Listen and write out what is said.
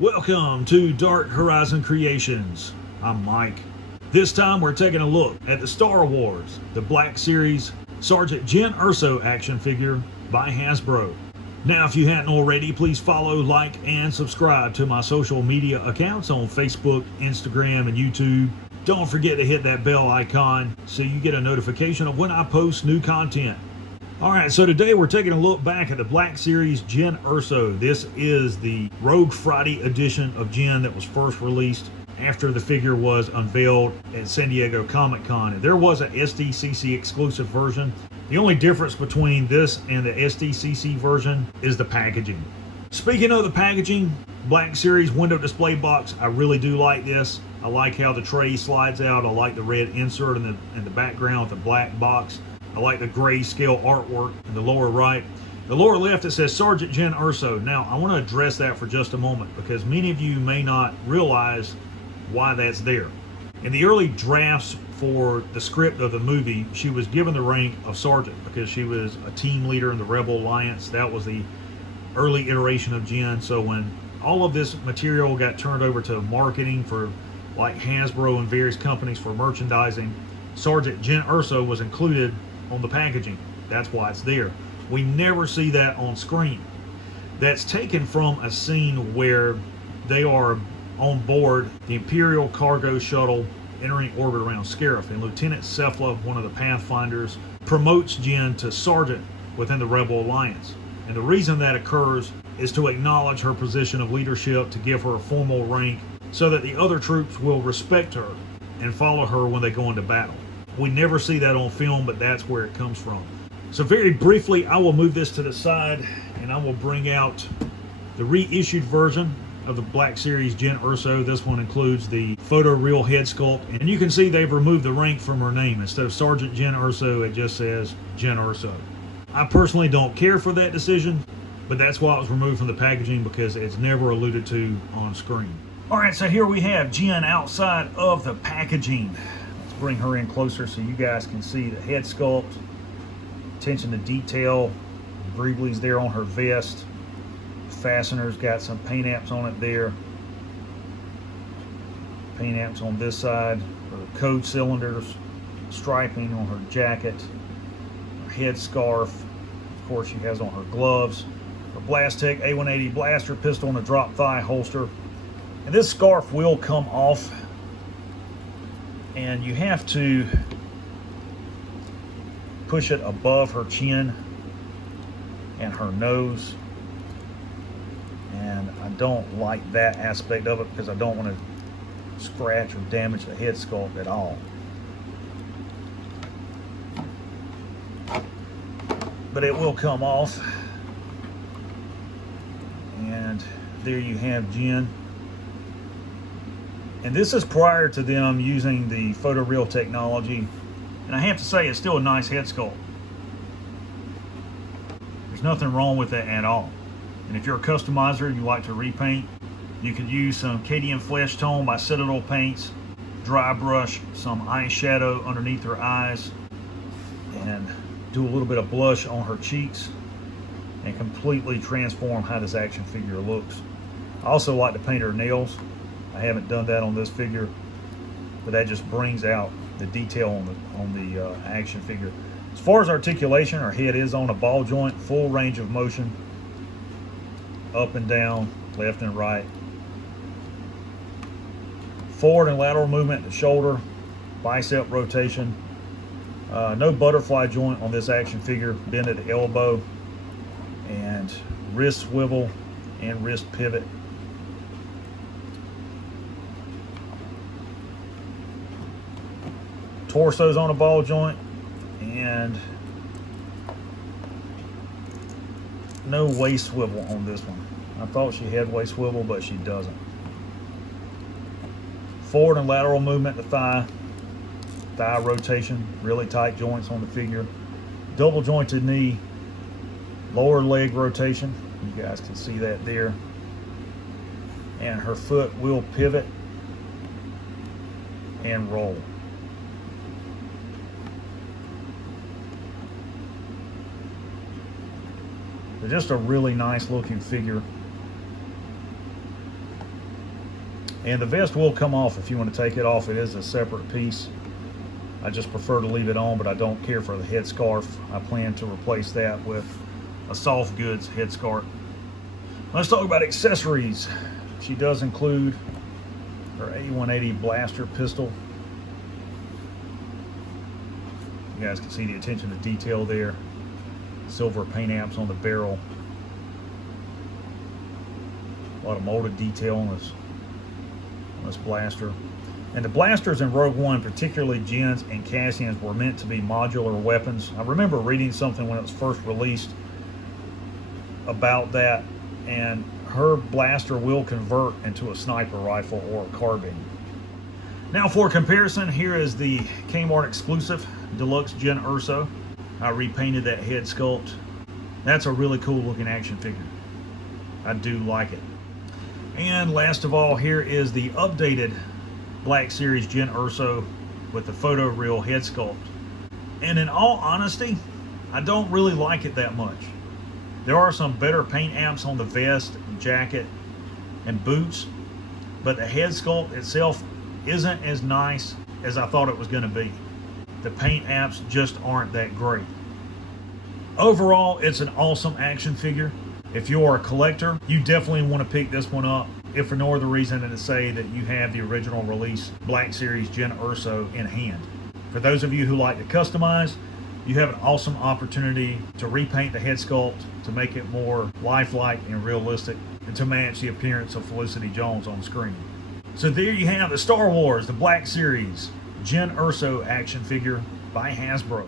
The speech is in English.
Welcome to Dark Horizon Creations. I'm Mike. This time we're taking a look at the Star Wars, the Black Series Sergeant Jyn Erso action figure by Hasbro. Now, if you hadn't already, please follow, like, and subscribe to my social media accounts on Facebook, Instagram, and YouTube. Don't forget to hit that bell icon so you get a notification of when I post new content. Alright, so today we're taking a look back at the Black Series Jyn Erso. This is the Rogue Friday edition of Jyn that was first released after the figure was unveiled at San Diego Comic-Con. There was an SDCC exclusive version. The only difference between this and the SDCC version is the packaging. Speaking of the packaging, Black Series window display box, I really do like this. I like how the tray slides out. I like the red insert in the background with the black box. I like the grayscale artwork in the lower right. The lower left, it says Sergeant Jyn Erso. Now, I want to address that for just a moment because many of you may not realize why that's there. In the early drafts for the script of the movie, she was given the rank of Sergeant because she was a team leader in the Rebel Alliance. That was the early iteration of Jyn. So when all of this material got turned over to marketing for like Hasbro and various companies for merchandising, Sergeant Jyn Erso was included on the packaging. That's why it's there. We never see that on screen. That's taken from a scene where they are on board the Imperial cargo shuttle entering orbit around Scarif, and Lieutenant Cephala, one of the Pathfinders, promotes Jyn to Sergeant within the Rebel Alliance. And the reason that occurs is to acknowledge her position of leadership, to give her a formal rank, so that the other troops will respect her and follow her when they go into battle. We never see that on film, but that's where it comes from. So very briefly, I will move this to the side and I will bring out the reissued version of the Black Series Jyn Erso. This one includes the photoreal head sculpt, and you can see they've removed the rank from her name. Instead of Sergeant Jyn Erso, it just says Jyn Erso. I personally don't care for that decision, but that's why it was removed from the packaging, because it's never alluded to on screen. Alright, so here we have Jyn outside of the packaging. Bring her in closer so you guys can see the head sculpt, attention to detail, greeblies there on her vest, fasteners, got some paint apps on it there, paint apps on this side, her code cylinders, striping on her jacket, her head scarf, of course she has on her gloves, her Blastech A180 blaster pistol in a drop thigh holster, and this scarf will come off. And you have to push it above her chin and her nose. And I don't like that aspect of it because I don't want to scratch or damage the head sculpt at all. But it will come off. And there you have Jyn. And this is prior to them using the photoreal technology. And I have to say, it's still a nice head sculpt. There's nothing wrong with that at all. And if you're a customizer and you like to repaint, you could use some Cadian Flesh Tone by Citadel Paints, dry brush some eyeshadow underneath her eyes, and do a little bit of blush on her cheeks, and completely transform how this action figure looks. I also like to paint her nails. I haven't done that on this figure, but that just brings out the detail on the action figure. As far as articulation, her head is on a ball joint, full range of motion, up and down, left and right. Forward and lateral movement at the shoulder, bicep rotation. No butterfly joint on this action figure, bend at the elbow, and wrist swivel and wrist pivot. Torso's on a ball joint, and no waist swivel on this one. I thought she had waist swivel, but she doesn't. Forward and lateral movement to thigh rotation, really tight joints on the figure. Double jointed knee, lower leg rotation. You guys can see that there. And her foot will pivot and roll. So just a really nice looking figure. And the vest will come off if you want to take it off. It is a separate piece. I just prefer to leave it on, but I don't care for the headscarf. I plan to replace that with a soft goods headscarf. Let's talk about accessories. She does include her A180 blaster pistol. You guys can see the attention to detail there. Silver paint apps on the barrel. A lot of molded detail on this blaster. And the blasters in Rogue One, particularly Jyn's and Cassian's, were meant to be modular weapons. I remember reading something when it was first released about that, and her blaster will convert into a sniper rifle or a carbine. Now for comparison, here is the Kmart exclusive Deluxe Jyn Erso. I repainted that head sculpt. That's a really cool looking action figure. I do like it. And last of all, here is the updated Black Series Jyn Erso with the photoreal head sculpt. And in all honesty, I don't really like it that much. There are some better paint apps on the vest, jacket, and boots, but the head sculpt itself isn't as nice as I thought it was going to be. The paint apps just aren't that great. Overall, it's an awesome action figure. If you're a collector, you definitely want to pick this one up, if for no other reason than to say that you have the original release Black Series Jyn Erso in hand. For those of you who like to customize, you have an awesome opportunity to repaint the head sculpt to make it more lifelike and realistic and to match the appearance of Felicity Jones on screen. So there you have the Star Wars, the Black Series Jyn Erso action figure by Hasbro.